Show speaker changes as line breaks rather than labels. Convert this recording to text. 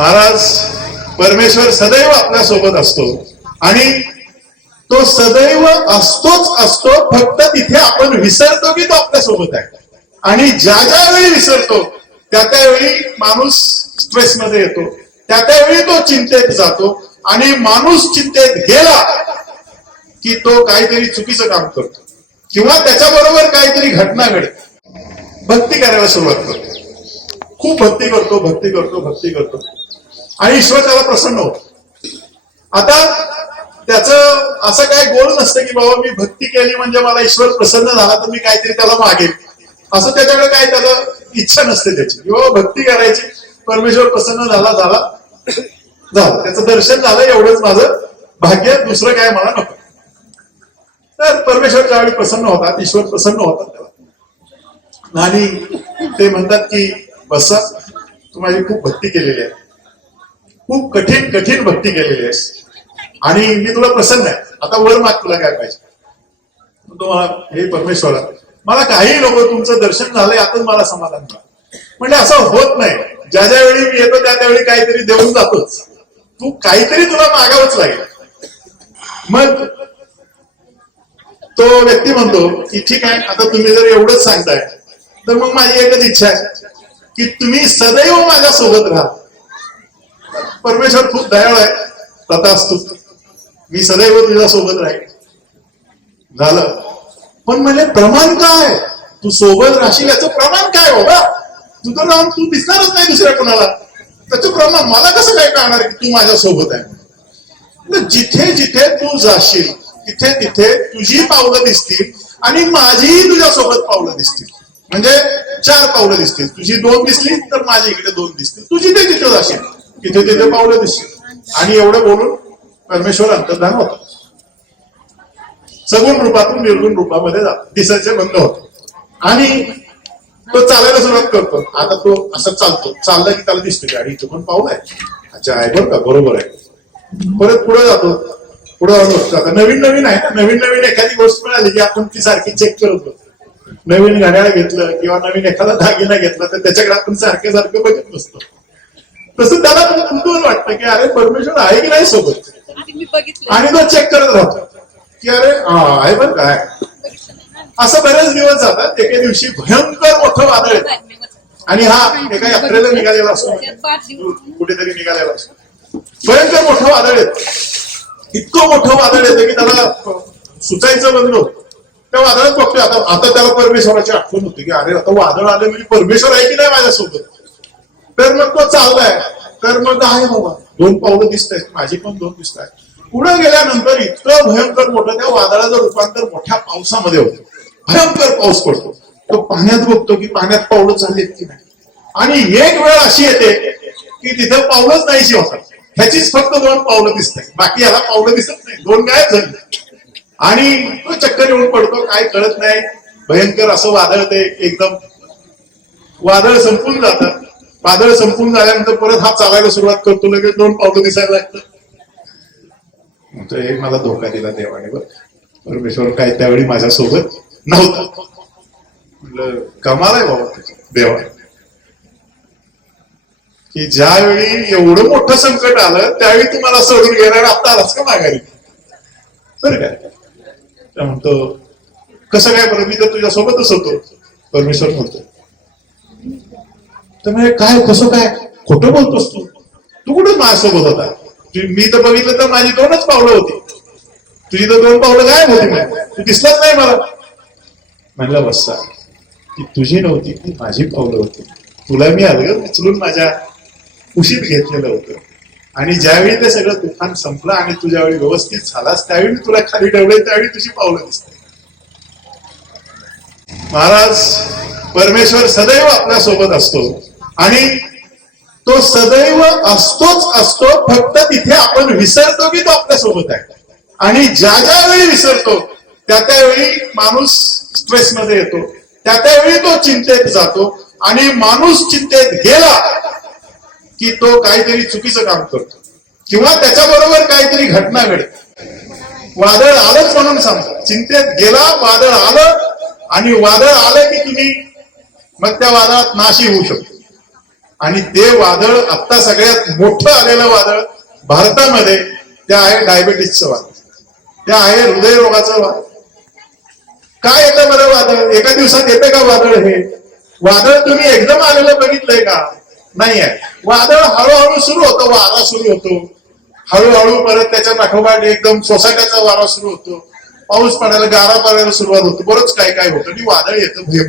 महाराज परमेश्वर सदैव आपल्यासोबत असतो. आणि तो सदैव असतोच असतो फक्त तिथे आपण विसरतो की तो आपल्यासोबत आहे. आणि ज्या ज्या वेळी विसरतो त्या त्यावेळी माणूस स्ट्रेसमध्ये येतो. त्या त्यावेळी तो चिंतेत जातो. आणि माणूस चिंतेत गेला की तो काहीतरी चुकीचं काम करतो. किंवा त्याच्याबरोबर काहीतरी घटना घडते. भक्ती करायला सुरुवात करतो. खूप भक्ती करतो भक्ती करतो भक्ती करतो. आणि ईश्वर त्याला प्रसन्न होतो. आता त्याचं असं काय गोल नसतं की बाबा मी भक्ती केली म्हणजे मला ईश्वर प्रसन्न झाला तर मी काहीतरी त्याला मागेल असं त्याच्याकडे काय त्याला इच्छा नसते त्याची. किंवा भक्ती करायची परमेश्वर प्रसन्न झाला झाला. झालं. त्याचं दर्शन झालं एवढंच माझं भाग्य. दुसरं काय मला नको. तर परमेश्वर ज्यावेळी प्रसन्न होतात ईश्वर प्रसन्न होतात त्याला. आणि ते म्हणतात की बसा तू माझी खूप भक्ती केलेली आहे. खूप कठीण कठीण भक्ती केलेली आहेस आणि मी तुला प्रसन्न आहे. आता वर माग तुला काय पाहिजे. तुम्हाला हे परमेश्वरा मला काही नको तुमचं दर्शन झालंय आताच मला समाधान झालं. म्हणजे असं होत नाही. ज्या ज्या वेळी मी येतो त्या त्यावेळी काहीतरी देऊन जातोच. तू काहीतरी तुला मागावंच लागेल. मग तो व्यक्ती म्हणतो की ठीक आहे आता तुम्ही जर एवढंच सांगताय तर मग माझी एकच इच्छा आहे की तुम्ही सदैव माझ्या सोबत राहा. परमेश्वर खूप दयाळ आहे. तथास्तु मी सदैव तुझ्या सोबत राहील झालं. पण म्हणजे प्रमाण काय? तू सोबत राहशील याचं प्रमाण काय बाबा? तू तर राहून तू दिसणारच नाही दुसऱ्या कोणाला. त्याचं प्रमाण मला कसं काय कळणार की तू माझ्या सोबत आहे जिथे जिथे तू जाशील तिथे तिथे तुझी पावलं दिसतील आणि माझीही तुझ्या सोबत पावलं दिसतील. म्हणजे चार पावलं दिसतील. तुझी दोन दिसली तर माझी इकडे दोन दिसतील. तू जिथे तिथे जाशील. तिथे तिथे पावलं दिसतील आणि एवढं बोलून परमेश्वर अंतर्धान होतं. सगुण रूपातून निर्गुण रूपामध्ये जात दिसायचे बंद होत. आणि तो चालायला सुरुवात करतो. आता तो असं चालतो. चालला की त्याला दिसतो की आणि इथं पण पाऊल आहे. अच्छा आहे बरं का? बरोबर आहे. परत पुढे जातो. पुढे आता नवीन नवीन आहे ना? नवीन नवीन एखादी गोष्ट मिळाली की आपण ती सारखी चेक करत होतो नवीन घड्याळ घेतलं किंवा नवीन एखादा दागिना घेतला तर त्याच्याकडे आपण सारखे सारखं बघत नसतो तसं त्याला कुतूहल वाटतं की अरे परमेश्वर आहे की नाही सोबत? आणि तो चेक करत राहतो. की अरे हा आहे बरं काय असं बरेच दिवस जातात. एके दिवशी भयंकर मोठं वादळ येतं. आणि हा एका यात्रेला निघालेला असतो. कुठेतरी निघालेला असतो. भयंकर मोठं वादळ येत. इतकं मोठं वादळ येतं की त्याला सुचायचं बंद होतं. त्या वादळात बघतोय. आता आता त्याला परमेश्वराची आठवण होती की अरे आता वादळ आलं म्हणजे परमेश्वर आहे की नाही माझ्यासोबत? तर मग तो चावलाय तर मग आहे बाबा. दोन पावलं दिसत आहेत माझी पण दोन दिसत आहेत पुढे गेल्यानंतर इतकं भयंकर मोठं त्या वादळाचं रूपांतर मोठ्या पावसामध्ये होतं. भयंकर पाऊस पडतो. तो पाण्यात बघतो की पाण्यात पावलं चाललीत की नाही. आणि एक वेळ अशी येते की तिथं पावलंच नाहीशी होतात ह्याचीच फक्त दोन पावलं दिसत बाकी याला पावलं दिसत नाही. दोन गायब झाली. आणि तो चक्कर येऊन पडतो. काय कळत नाही. भयंकर असं वादळ ते एकदम. वादळ संपून जातं. वादळ संपून झाल्यानंतर परत हा चालायला सुरुवात करतो लगेच दोन पावलं दिसायला लागतं हे मला धोका दिला देवाने बघ परमेश्वर काय त्यावेळी माझ्यासोबत नव्हता. म्हटलं कमाल आहे बाबा देवा की ज्यावेळी एवढं मोठं संकट आलं त्यावेळी तू मला सोडून गेला आता आलास का माघारी? बरं काय म्हणतो कसं काय बरं? मी तर तुझ्या सोबतच होतो. परमेश्वर म्हणतो तर म्हणजे काय कसं काय? खोटं बोलतोस तू? तू कुठं माझ्यासोबत होता? मी तर बघितलं तर माझी दोनच पावलं होती. तुझी तर दोन पावलं गायब होती तू दिसलाच नाही मला. म्हणलं बस्सा ती तुझी नव्हती ती माझी पावलं होती. तुला मी अलगद उचलून माझ्या कुशीत घेतलेलं होतं. आणि ज्यावेळी ते सगळं तुफान संपलं आणि तू ज्यावेळी व्यवस्थित झालास त्यावेळी मी तुला खाली ठेवले त्यावेळी तुझी पावलं दिसते महाराज परमेश्वर सदैव आपल्यासोबत असतो. आणि तो सदैव असतोच असतो फक्त तिथे आपण विसरतो की तो आपल्यासोबत आहे. आणि ज्या ज्या वेळी विसरतो त्या त्यावेळी माणूस स्ट्रेसमध्ये येतो. त्या त्यावेळी तो चिंतेत जातो. आणि माणूस चिंतेत गेला की तो काहीतरी चुकीचं काम करतो. किंवा त्याच्याबरोबर काहीतरी घटना घडते. वादळ आलंच म्हणून सांगतो. चिंतेत गेला वादळ आलं आणि वादळ आलं की तुम्ही मग त्या वादळात नाशी होऊ शकतो. आणि ते वादळ आता सगळ्यात मोठं आलेलं वादळ भारतामध्ये ते आहे डायबेटीसचं वादळ ते आहे हृदयरोगाचं वादळ काय येतं बरं वादळ? एका दिवसात येतं का वादळ हे? वादळ तुम्ही एकदम आलेलं बघितलंय का? नाही आहे वादळ हळूहळू सुरू होतं वारा सुरू होतो. हळूहळू परत त्याच्या पाठोपाठ एकदम सोसाट्याचा वारा सुरू होतो. पाऊस पडायला गारा पडायला सुरुवात होतो. बरंच काय काय होतं. आणि वादळ येतं भयंकर.